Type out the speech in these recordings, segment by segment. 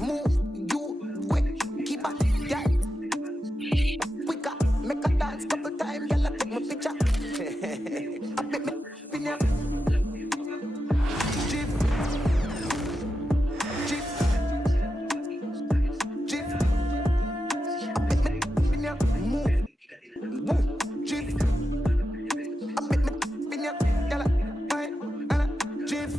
Move you quick, keep up, yeah. Quicker, make a dance couple times, girl. Take my picture. I bet me in ya. Jeep, jeep, jeep. I bet me in ya. Move, move, jeep. I bet me in ya, girl. Jeep.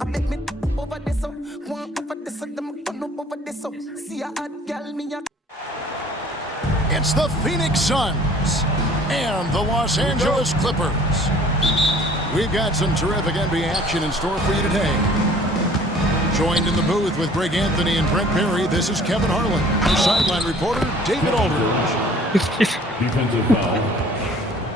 I bet me over this so, one over this so, them turn up over this so. See a hot girl, me a. It's the Phoenix Suns and the Los Angeles Clippers. We've got some terrific NBA action in store for you today. Joined in the booth with Greg Anthony and Brent Barry, this is Kevin Harlan. Our sideline reporter, David Aldridge. Defensive foul,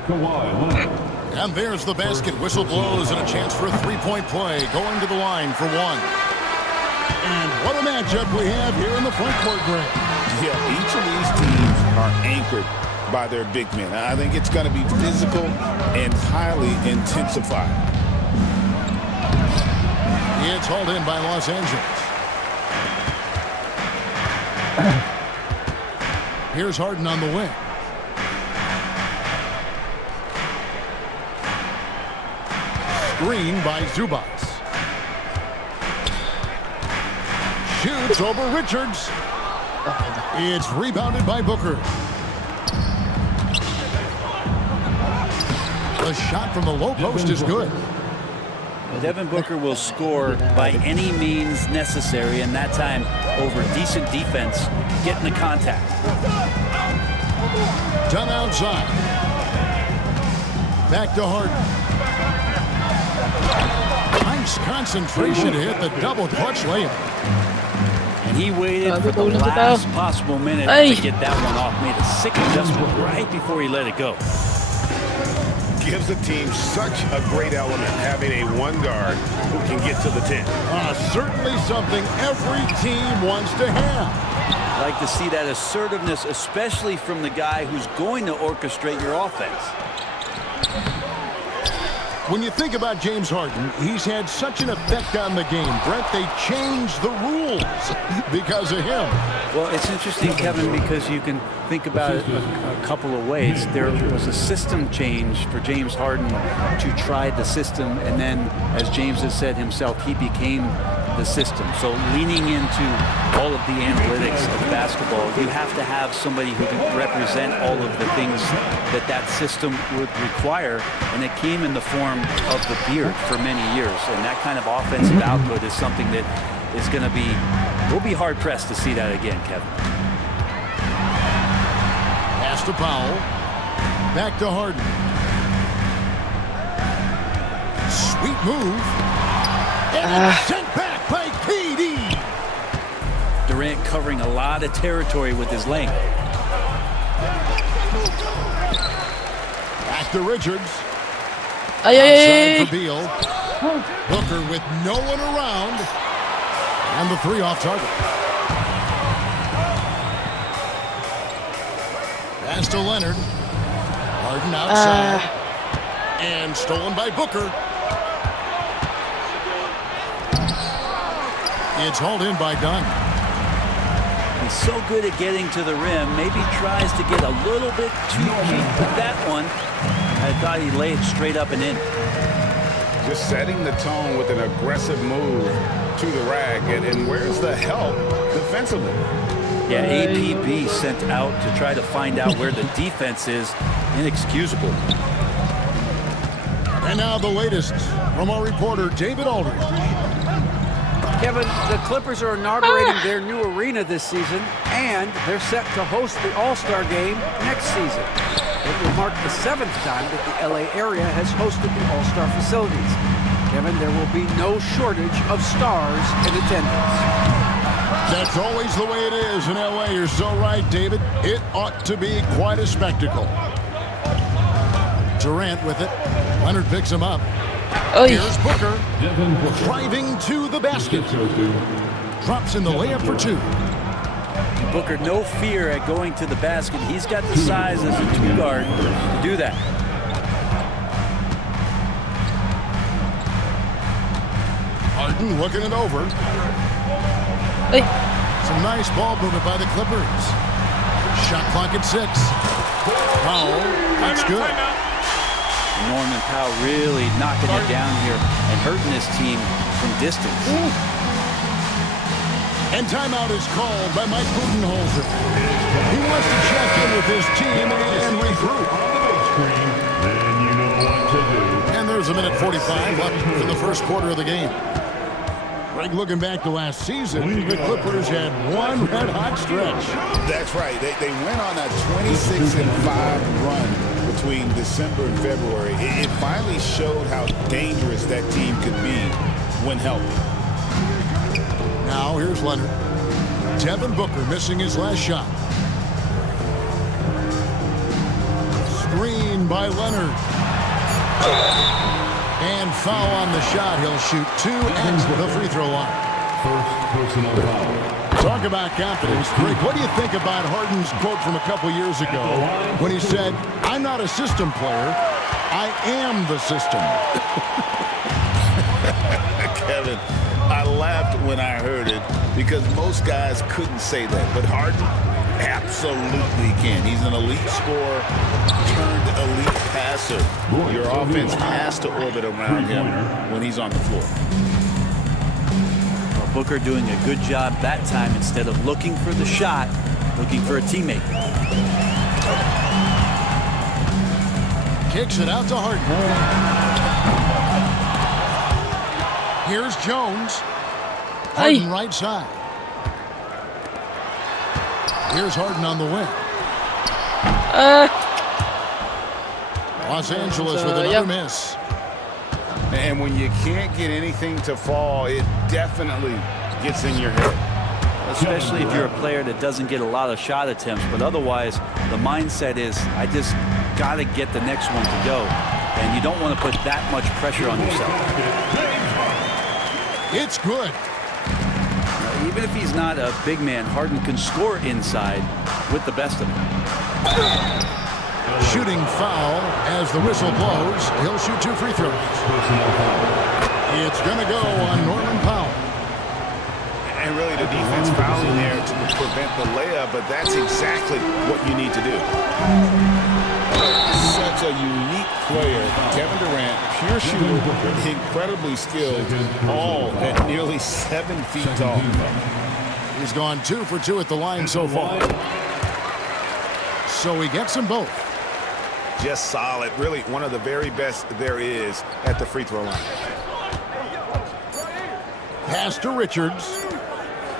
Kawhi Leonard. And there's the basket. Whistle blows and a chance for a three-point play. Going to the line for one. And what a matchup we have here in the front court, Greg. Yeah, each of these teams are anchored by their big men. I think it's going to be physical and highly intensified. It's hauled in by Los Angeles. Here's Harden on the wing. Screen by Zubac. Shoots over Richards. It's rebounded by Booker. The shot from the low post is good. Devin Booker will score by any means necessary, and that time over decent defense, getting the contact. Done outside. Back to Harden. Nice concentration to hit the double clutch layup. And he waited for the last possible minute to get that one off. Made a sick adjustment right before he let it go. Gives the team such a great element having a one guard who can get to the 10. Certainly something every team wants to have. I like to see that assertiveness, especially from the guy who's going to orchestrate your offense. When you think about James Harden, he's had such an effect on the game. Brent, they changed the rules because of him. Well, it's interesting, Kevin, because you can think about it a couple of ways. There was a system change for James Harden to try the system, and then, as James has said himself, he became the system. So leaning into all of the analytics of basketball, you have to have somebody who can represent all of the things that that system would require, and it came in the form of the beard for many years. And that kind of offensive output is something that is going to be, we'll be hard-pressed to see that again, Kevin. Pass to Powell. Back to Harden. Sweet move. And it's sent back by KD. Durant covering a lot of territory with his length. Back to Richards. Ay. For Beal. Booker with no one around. And the three off target. Pass to Leonard. Harden outside. And stolen by Booker. It's hauled in by Dunn. He's so good at getting to the rim. Maybe tries to get a little bit too cheap with that one. I thought he'd lay it straight up and in. Just setting the tone with an aggressive move to the rack. And where's the help defensively? Yeah, APB sent out to try to find out where the defense is. Inexcusable. And now the latest from our reporter, David Aldridge. Kevin, the Clippers are inaugurating their new arena this season, and they're set to host the All-Star Game next season. It will mark the 7th time that the LA area has hosted the All-Star facilities. Kevin, there will be no shortage of stars in attendance. That's always the way it is in LA. You're so right, David. It ought to be quite a spectacle. Durant with it. Leonard picks him up. Here's Booker. Driving to the basket. Drops in the layup for two. Booker, no fear at going to the basket. He's got the size as a two guard to do that. Harden looking it over. Hey. Some nice ball movement by the Clippers. Shot clock at 6. Powell, that's good. Norman Powell really knocking it down here and hurting his team from distance. And timeout is called by Mike Budenholzer. He wants to check in with his team and regroup. Then you know what to do. And there's a minute 45 left in the first quarter of the game. Greg, looking back to last season, the Clippers had one red-hot stretch. That's right. They went on a 26-5 run between December and February. It finally showed how dangerous that team could be when healthy. Now here's Leonard. Devin Booker missing his last shot. Screen by Leonard. And foul on the shot. He'll shoot 2 at the free throw line. First personal foul. Talk about confidence. Greg, what do you think about Harden's quote from a couple years ago when he said, "I'm not a system player, I am the system"? Kevin, I laughed when I heard it because most guys couldn't say that, but Harden absolutely can. He's an elite scorer turned elite passer. Your offense has to orbit around him when he's on the floor. Well, Booker doing a good job that time instead of looking for the shot, looking for a teammate. Kicks it out to Harden. Here's Jones. Harden right side. Here's Harden on the wing. Los Angeles with another miss. And when you can't get anything to fall, it definitely gets in your head. Especially if you're a player that doesn't get a lot of shot attempts, but otherwise the mindset is, I just got to get the next one to go. And you don't want to put that much pressure on yourself. It's good. Even if he's not a big man, Harden can score inside with the best of them. Shooting foul as the whistle blows. He'll shoot 2 free throws. It's going to go on Norman Powell. And really the defense fouling there to prevent the layup, but that's exactly what you need to do. Such a unique player. Kevin Durant, pure shooter, incredibly skilled, all at nearly 7 feet tall. He's gone 2 for 2 at the line so far. So he gets them both. Just solid. Really one of the very best there is at the free throw line. Pass to Richards.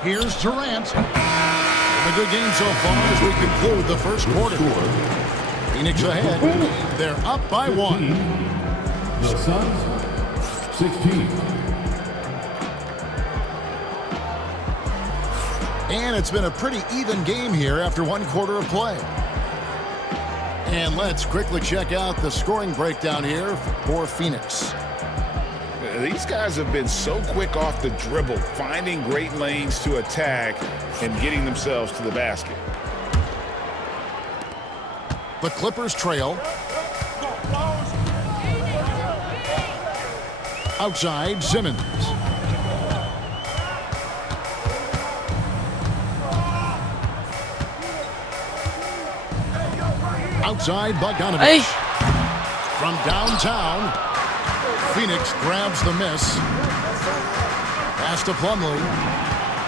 Here's Durant. A good game so far as we conclude the first quarter. Phoenix ahead. They're up by 1. The Suns, 16. And it's been a pretty even game here after 1 quarter of play. And let's quickly check out the scoring breakdown here for Phoenix. These guys have been so quick off the dribble, finding great lanes to attack and getting themselves to the basket. The Clippers trail. Outside, Simmons. Outside, Bogdanovich. From downtown, Phoenix grabs the miss. Pass to Plumlee.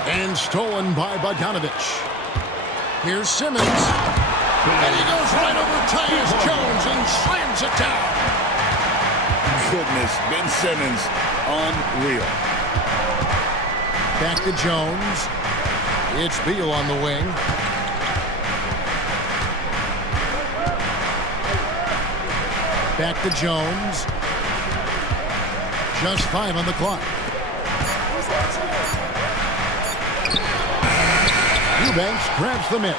And stolen by Bogdanovich. Here's Simmons. And he goes right over Tyus Jones and slams it down. Goodness, Ben Simmons, unreal. Back to Jones. It's Beal on the wing. Back to Jones. Just 5 on the clock. Eubanks grabs the miss.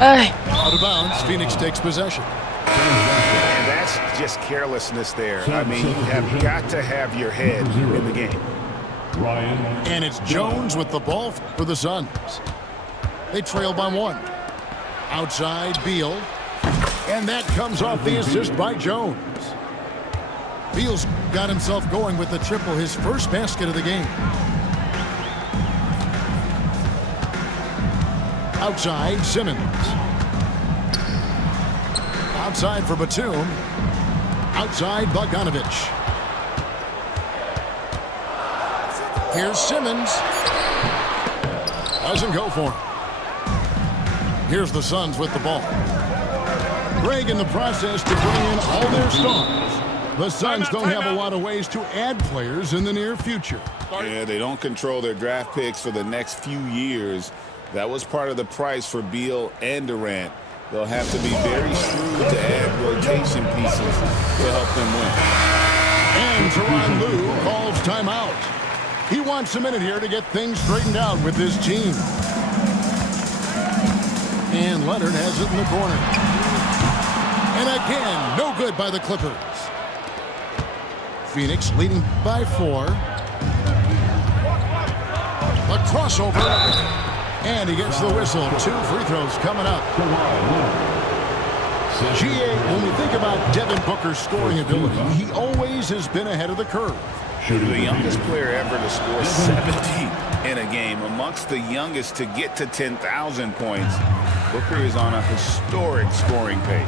Out of bounds, Phoenix takes possession. And that's just carelessness there. I mean, you have got to have your head in the game. Ryan. And it's Jones with the ball for the Suns. They trail by 1. Outside, Beal. And that comes off the assist by Jones. Beal's got himself going with the triple, his first basket of the game. Outside, Simmons. Outside for Batum. Outside, Bogdanovich. Here's Simmons. Doesn't go for him. Here's the Suns with the ball. Greg in the process to bring in all their stars. The Suns don't have a lot of ways to add players in the near future. Yeah, they don't control their draft picks for the next few years. That was part of the price for Beal and Durant. They'll have to be very shrewd to add rotation pieces to help them win. And Tyronn Lue calls timeout. He wants a minute here to get things straightened out with his team. And Leonard has it in the corner. And again, no good by the Clippers. Phoenix leading by 4. A crossover. And he gets the whistle. 2 free throws coming up. GA, when we think about Devin Booker's scoring ability, he always has been ahead of the curve. The youngest player ever to score 70 in a game, amongst the youngest to get to 10,000 points. Booker is on a historic scoring pace.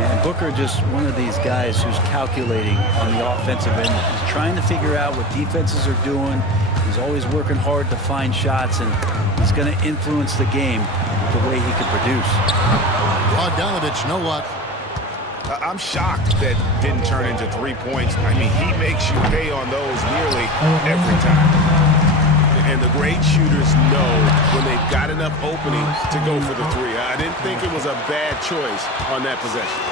And Booker just one of these guys who's calculating on the offensive end. He's trying to figure out what defenses are doing. He's always working hard to find shots, and he's going to influence the game with the way he can produce. Bogdanovich, no luck. I'm shocked that didn't turn into 3 points. I mean, he makes you pay on those nearly every time. And the great shooters know when they've got enough opening to go for the 3. I didn't think it was a bad choice on that possession.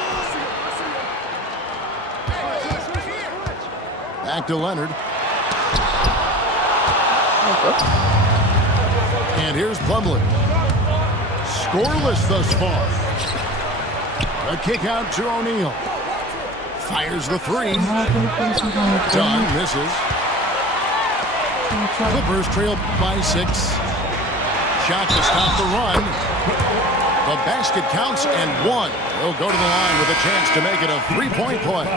Back to Leonard. And here's Plumlee. Scoreless thus far. A kick out to O'Neal. Fires the 3. Dunn misses. Clippers trail by 6. Shot to stop the run. The basket counts and 1. They'll go to the line with a chance to make it a 3-point play.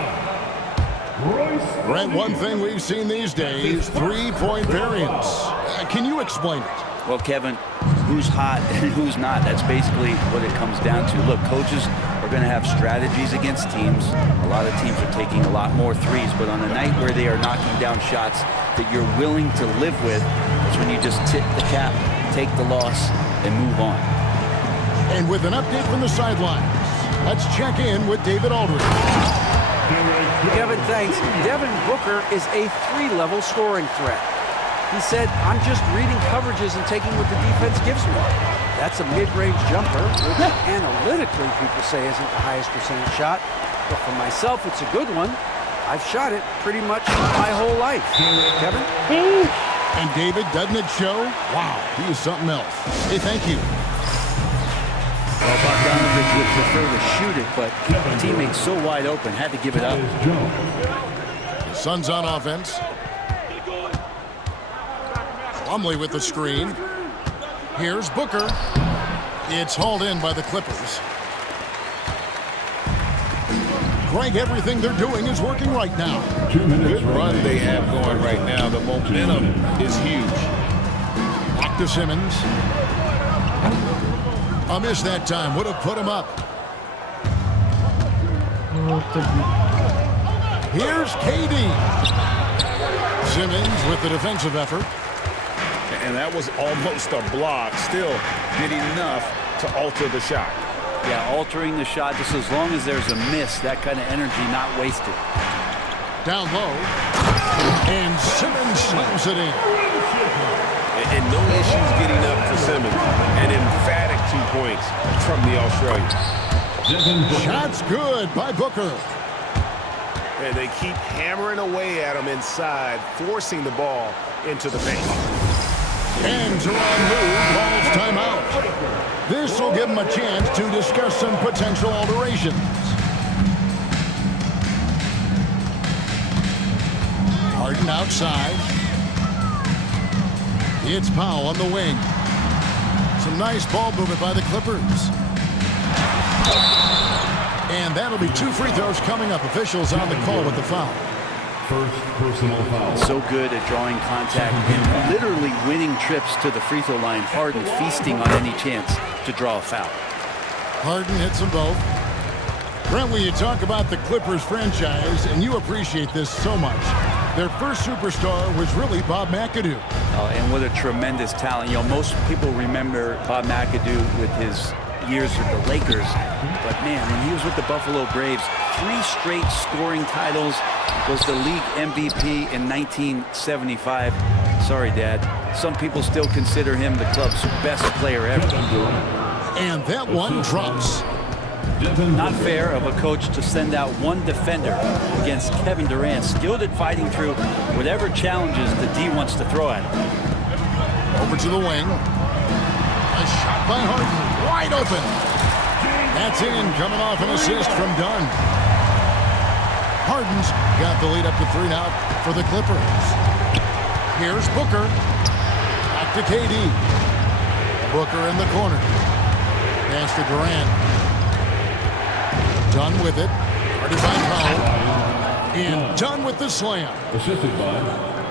Brent, one thing we've seen these days, 3-point variance. Can you explain it? Well, Kevin, who's hot and who's not, that's basically what it comes down to. Look, coaches are going to have strategies against teams. A lot of teams are taking a lot more threes, but on a night where they are knocking down shots that you're willing to live with, it's when you just tip the cap, take the loss, and move on. And with an update from the sidelines, let's check in with David Aldridge. Kevin, thanks. Devin Booker is a 3-level scoring threat. He said, I'm just reading coverages and taking what the defense gives me. That's a mid-range jumper, which analytically people say isn't the highest percentage shot. But for myself, it's a good one. I've shot it pretty much my whole life. Kevin? And David, doesn't it show? Wow, he is something else. Hey, thank you. Well, Bogdanovich would prefer to shoot it, but the teammate's so wide open, had to give it up. The Suns on offense. Plumlee with the screen. Here's Booker. It's hauled in by the Clippers. Greg, everything they're doing is working right now. Good run they have going right now. The momentum is huge. Back to Simmons. A miss that time. Would have put him up. Here's KD. Simmons with the defensive effort. And that was almost a block. Still did enough to alter the shot. Yeah, altering the shot, just as long as there's a miss, that kind of energy not wasted. Down low. And Simmons slams it in. And no issues getting up for Simmons. An emphatic 2 points from the Australian. Shots good by Booker. And they keep hammering away at him inside, forcing the ball into the paint. And Tyronn Lue calls timeout. This will give him a chance to discuss some potential alterations. Harden outside. It's Powell on the wing. Some nice ball movement by the Clippers. And that'll be 2 free throws coming up. Officials on the call with the foul. First personal foul. So good at drawing contact and literally winning trips to the free throw line. Harden feasting on any chance to draw a foul. Harden hits them both. Brent, when you talk about the Clippers franchise, and you appreciate this so much, their first superstar was really Bob McAdoo. And what a tremendous talent. You know, most people remember Bob McAdoo with his years with the Lakers. But man, when he was with the Buffalo Braves, 3 straight scoring titles, was the league MVP in 1975. Sorry, Dad. Some people still consider him the club's best player ever. And that one drops. Not fair of a coach to send out one defender against Kevin Durant, skilled at fighting through whatever challenges the D wants to throw at him. Over to the wing. A shot by Harden, wide open. That's in, coming off an assist from Dunn. Harden's got the lead up to 3 now for the Clippers. Here's Booker. Back to KD. Booker in the corner. Pass to Durant. Dunn with it. Guarded by Powell. And Dunn with the slam. Assisted by.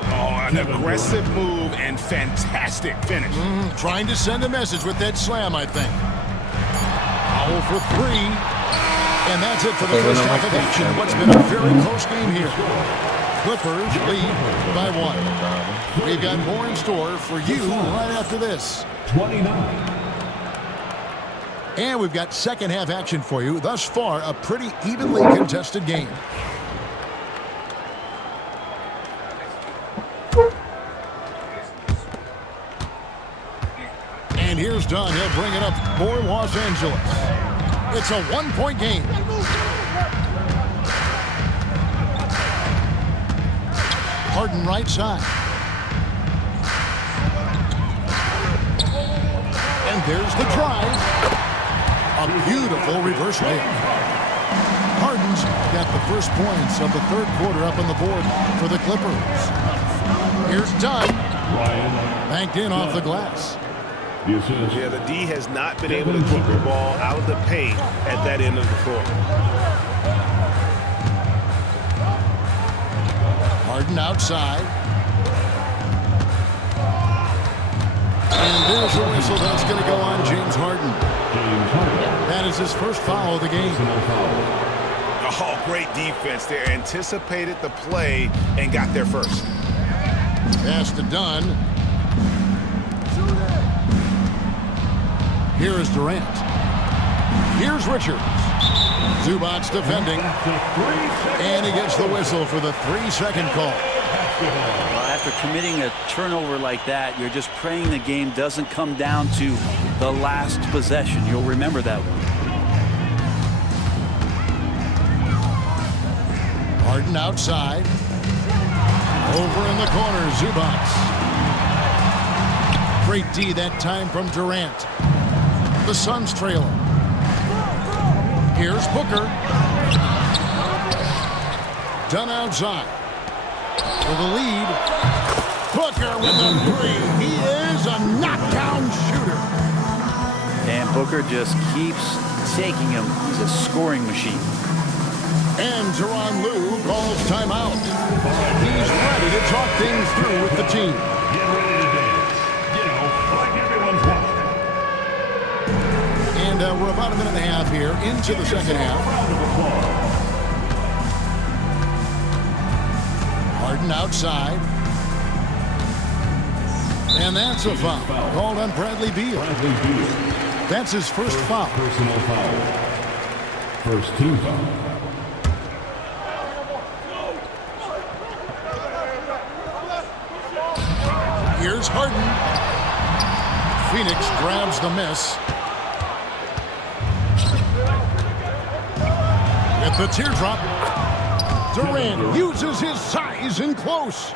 Oh, an aggressive move and fantastic finish. Trying to send a message with that slam, I think. Powell for 3. And that's it for the first half of action. What's been a very close game here. Clippers lead by 1. We've got more in store for you right after this. 29. And we've got second half action for you. Thus far, a pretty evenly contested game. And here's Dunn. He'll bring it up for Los Angeles. It's a 1-point game. Harden right side. And there's the drive. A beautiful reverse layup. Harden's got the first points of the third quarter up on the board for the Clippers. Here's Dunn. Banked in off the glass. Yeah, the D has not been able to keep the ball out of the paint at that end of the floor. Harden outside. And there's a whistle that's going to go on James Harden. That is his first foul of the game. Oh, great defense there. Anticipated the play and got there first. Pass to Dunn. Here is Durant. Here's Richards. Zubac's defending. And he gets the whistle for the 3-second call. Well, after committing a turnover like that, you're just praying the game doesn't come down to the last possession. You'll remember that one. Harden outside. Over in the corner, Zubac. Great D that time from Durant. The Suns trailing. Here's Booker. Dunn outside. For the lead. Booker with the 3. He is a knockdown shooter. And Booker just keeps taking him. He's a scoring machine. And Tyronn Lue calls timeout. He's ready to talk things through with the team. Get ready to dance. You know, like everyone's watching. And we're about a minute and a half here into the second half. Harden outside. And that's a foul called on Bradley Beal. That's his first foul. Personal foul. First team foul. Here's Harden. Phoenix grabs the miss. With the teardrop, Durant uses his size in close.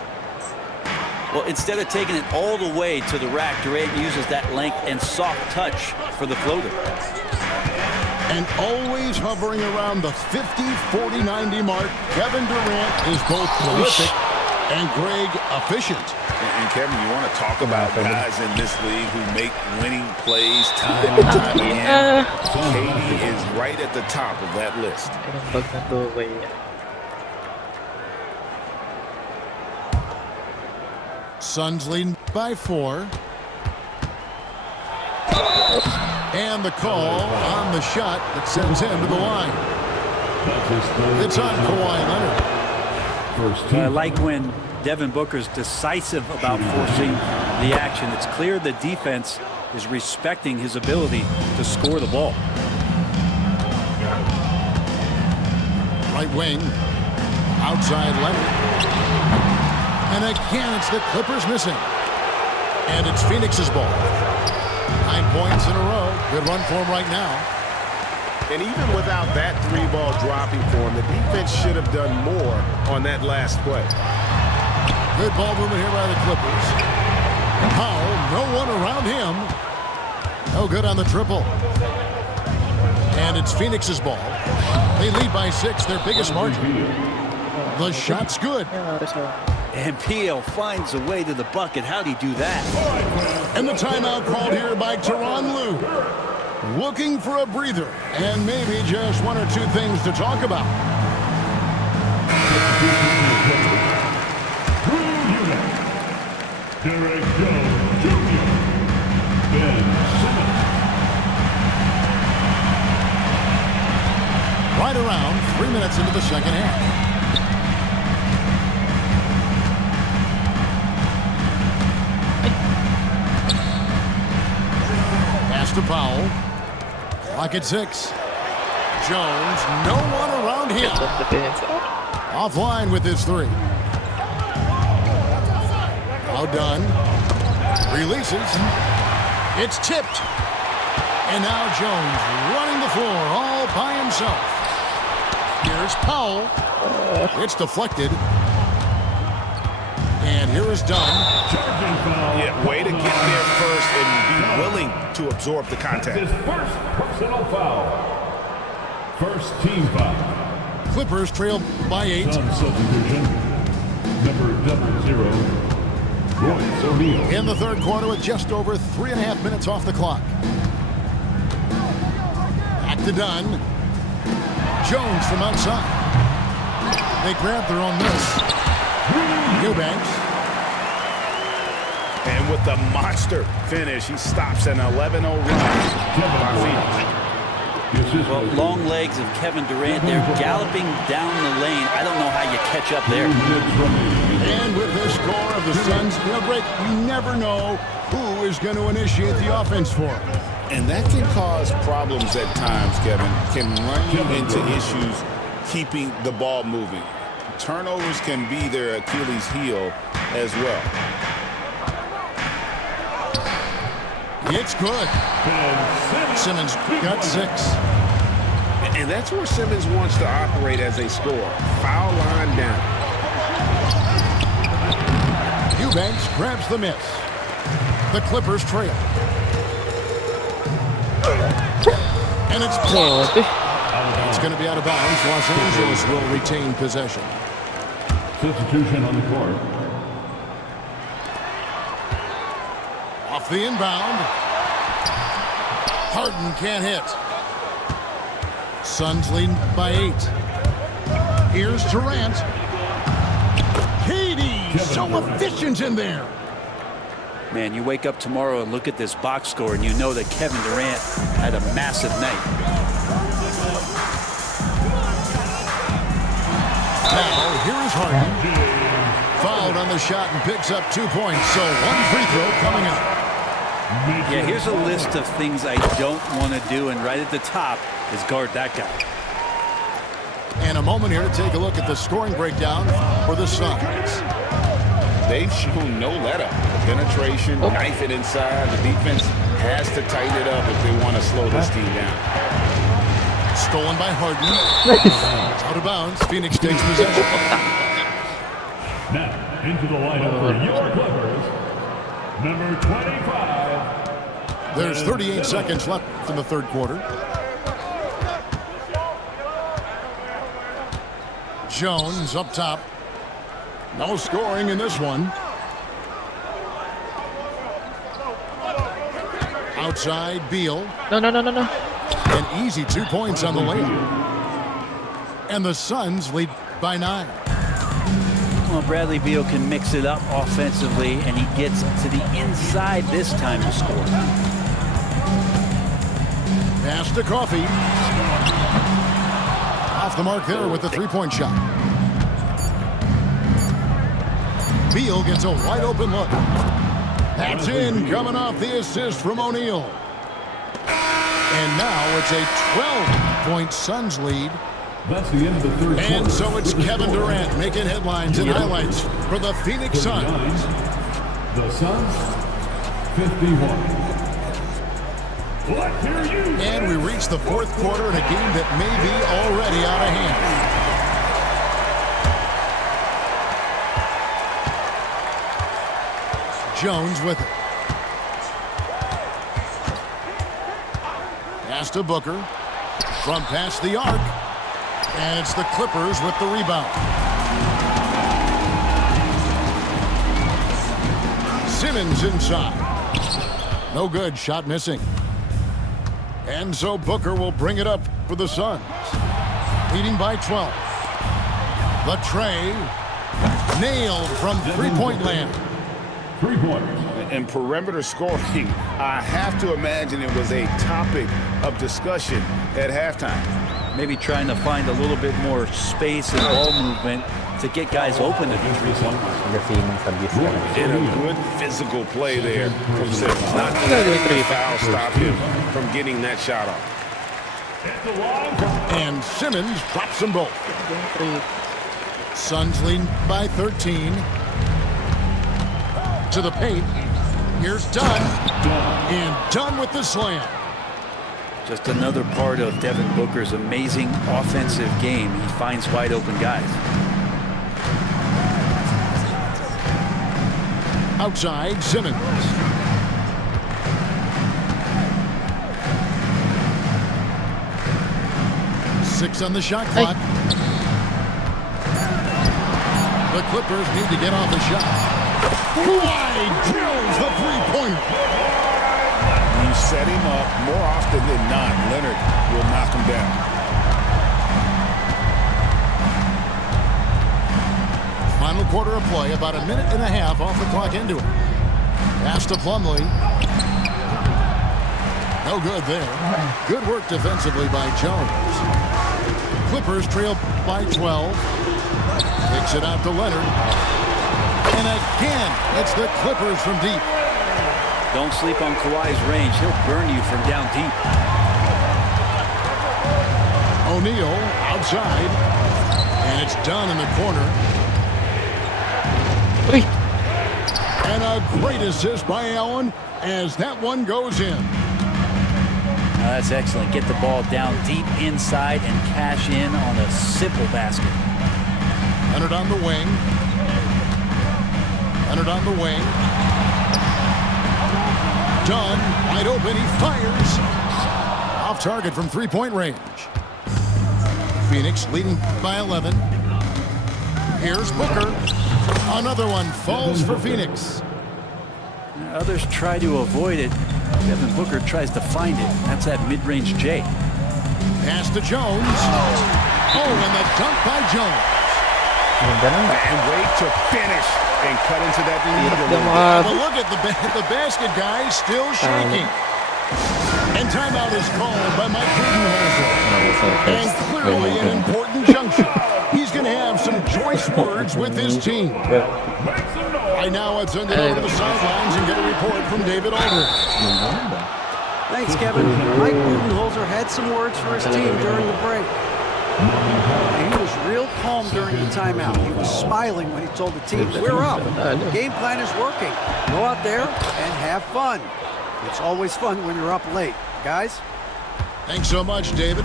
Well, instead of taking it all the way to the rack, Durant uses that length and soft touch for the floater. And always hovering around the 50, 40, 90 mark, Kevin Durant is both prolific And Greg efficient. And Kevin, you want to talk about guys in this league who make winning plays time and time again. KD is right at the top of that list. Suns leading by 4. And the call on the shot that sends him to the line. It's on Kawhi Leonard. I like when Devin Booker's decisive about forcing the action. It's clear the defense is respecting his ability to score the ball. Right wing, outside Leonard. And again, it's the Clippers missing. And it's Phoenix's ball. 9 points in a row. Good run for him right now. And even without that 3-ball dropping for him, the defense should have done more on that last play. Good ball movement here by the Clippers. Powell, no one around him. No good on the triple. And it's Phoenix's ball. They lead by 6, their biggest margin. The shot's good. And P.L. finds a way to the bucket. How'd he do that? And the timeout called here by Tyronn Lue. Looking for a breather and maybe just 1 or 2 things to talk about. Derek Jones Jr. Ben Simmons. Right around 3 minutes into the second half. Pass to Powell. Clock at 6. Jones, no one around him. Offline with his 3. Now done. Releases. It's tipped. And now Jones running the floor all by himself. Here's Powell. It's deflected. And here is Dunn. Yeah, way to get there first and be willing to absorb the contact. His first personal foul. First team foul. Clippers trail by 8. Sun substitution. Number 00. Royce O'Neal. In the third quarter with just over 3.5 minutes off the clock. Back to Dunn. Jones from outside. They grab their own miss. Eubanks. And with the monster finish, he stops an 11-0 run by Phoenix. Well, long legs of Kevin Durant there galloping down the lane. I don't know how you catch up there. And with the score of the Suns, Greg, you never know who is going to initiate the offense for him. And that can cause problems at times, Kevin. Can run you into issues keeping the ball moving. Turnovers can be their Achilles heel as well. It's good. Simmons got 6. And that's where Simmons wants to operate as a scorer. Foul line down. Eubanks grabs the miss. The Clippers trail. And it's blocked. It's going to be out of bounds. Los Angeles will retain possession. Substitution on the court. Off the inbound. Harden can't hit. Suns leading by 8. Here's Durant. KD, so efficient in there. Man, you wake up tomorrow and look at this box score and you know that Kevin Durant had a massive night. Now, here is Harden. Fouled on the shot and picks up 2 points, so 1 free throw coming up. Yeah, here's a list of things I don't want to do, and right at the top is guard that guy. And a moment here to take a look at the scoring breakdown for the Suns. They've shown no let-up. Penetration, knife it inside. The defense has to tighten it up if they want to slow this team down. Stolen by Harden. Out of bounds. Phoenix takes possession. Now, into the lineup for your Clippers, number 25. There's 38 seconds left in the third quarter. Jones up top. No scoring in this one. Outside, Beal. No. An easy 2 points on the layup. And the Suns lead by 9. Well, Bradley Beal can mix it up offensively, and he gets to the inside this time to score. Pass to Coffee. Off the mark there with the three-point shot. Beal gets a wide open look. That's in, coming off the assist from O'Neal. And now it's a 12-point Suns lead. That's the end of the third quarter. And so it's Kevin Durant making headlines and highlights for the Phoenix Suns. The Suns, 51. Let's hear you. And we reach the fourth quarter in a game that may be already out of hand. Jones with it. Pass to Booker. From past the arc. And it's the Clippers with the rebound. Simmons inside. No good. Shot missing. And so Booker will bring it up for the Suns. Leading by 12. The tray. Nailed from three-point land. 3 pointers. And perimeter scoring, I have to imagine it was a topic of discussion at halftime. Maybe trying to find a little bit more space and ball movement to get guys open to the three-point line. And a good physical play there from Simmons. Not letting foul stop him from getting that shot off. And Simmons drops them both. Suns lead by 13. To the paint. Here's Dunn. And Dunn with the slam. Just another part of Devin Booker's amazing offensive game. He finds wide open guys. Outside, Simmons. Six on the shot clock. The Clippers need to get off the shot. Kawhi drills the three-pointer. You set him up more often than not. Leonard will knock him down. Final quarter of play, about a minute and a half off the clock into it. Pass to Plumlee. No good there. Good work defensively by Jones. Clippers trail by 12. Takes it out to Leonard. And again, it's the Clippers from deep. Don't sleep on Kawhi's range. He'll burn you from down deep. O'Neal outside. And it's done in the corner. And a great assist by Allen as that one goes in. That's excellent. Get the ball down deep inside and cash in on a simple basket. Leonard on the wing. Leonard on the wing. Dunn, wide open, he fires. Off target from three-point range. Phoenix leading by 11. Here's Booker. Another one falls for Phoenix. Others try to avoid it. Devin Booker tries to find it. That's that mid-range J. Pass to Jones. Oh, and the dunk by Jones. And wait to finish and cut into that lead. But look at the basket guy still shaking. And timeout is called by Mike Budenholzer. And clearly an important junction. He's going to have some choice words with his team. Right now, let's send it over to the sidelines and get a report from David Aldridge. Thanks, Kevin. Mike Budenholzer had some words for his team during the break. And he was real calm during the timeout. He was smiling when he told the team that we're up. The game plan is working. Go out there and have fun. It's always fun when you're up late. Guys? Thanks so much, David.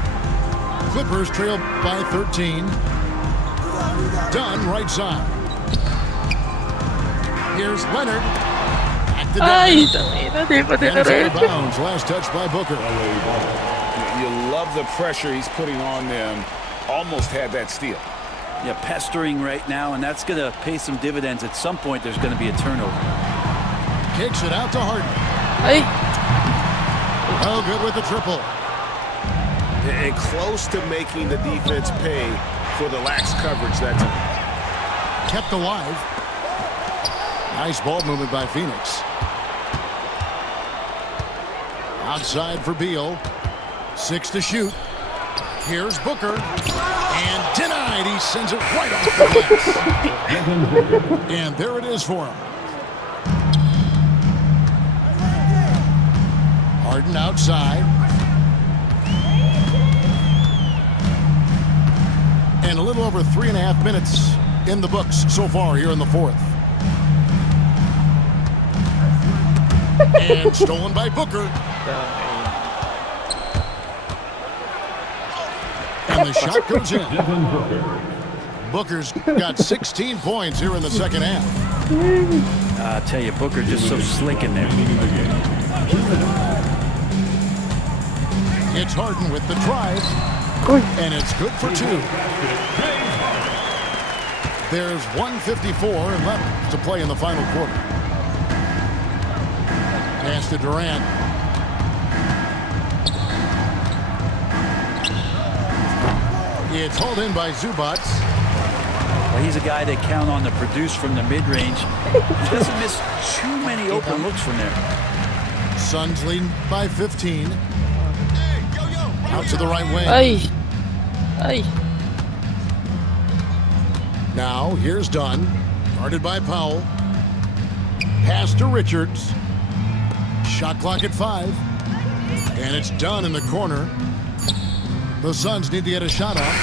Clippers trail by 13. Dunn right side. Here's Leonard. Back to Dunn. And it's out of bounds. Last touch by Booker. You love the pressure he's putting on them. Almost had that steal. Yeah, pestering right now, and that's going to pay some dividends. At some point, there's going to be a turnover. Kicks it out to Harden. Ay! Oh, good with the triple. And close to making the defense pay for the lax coverage that time. Kept alive. Nice ball movement by Phoenix. Outside for Beal. 6 to shoot. Here's Booker. And denied. He sends it right off the glass. And there it is for him. Harden outside. And a little over 3.5 minutes in the books so far here in the fourth. And stolen by Booker. And the shot goes in. Booker's got 16 points here in the second half. I tell you, Booker just so slick in there. It's Harden with the drive. And it's good for 2. There's 1:54 left to play in the final quarter. Pass to Durant. It's hauled in by Zubac. Well, he's a guy they count on to produce from the mid-range. He doesn't miss too many open looks from there. Suns leading by 15. Out to the right wing. Ay! Ay! Now here's Dunn. Guarded by Powell. Pass to Richards. Shot clock at 5. And it's Dunn in the corner. The Suns need to get a shot off.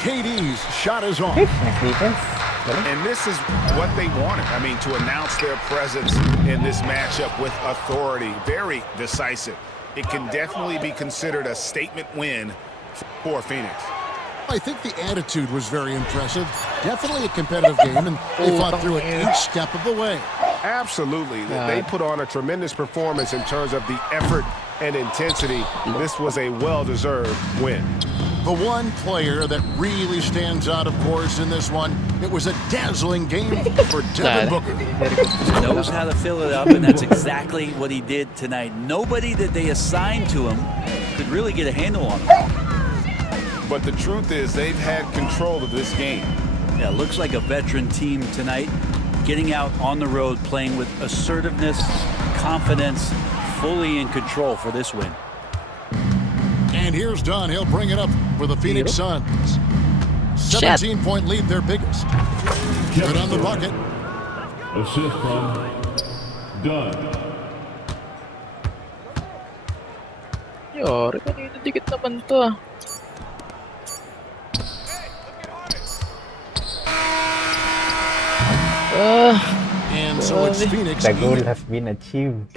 KD's shot is off. And this is what they wanted. I mean, to announce their presence in this matchup with authority. Very decisive. It can definitely be considered a statement win for Phoenix. I think the attitude was very impressive. Definitely a competitive game, and they fought through it each step of the way. Absolutely. They put on a tremendous performance in terms of the effort and intensity. This was a well-deserved win. The one player that really stands out, of course, in this one, it was a dazzling game for Devin Booker. He knows how to fill it up, and that's exactly what he did tonight. Nobody that they assigned to him could really get a handle on him. But the truth is they've had control of this game. Yeah, looks like a veteran team tonight, getting out on the road, playing with assertiveness, confidence, fully in control for this win. And here's Dunn. He'll bring it up for the Phoenix Suns. 17-point lead, their biggest. Good on the bucket. Assist from Dunn. Yari, kanina dikit naman to ah. And so it's Phoenix. The goal has been achieved.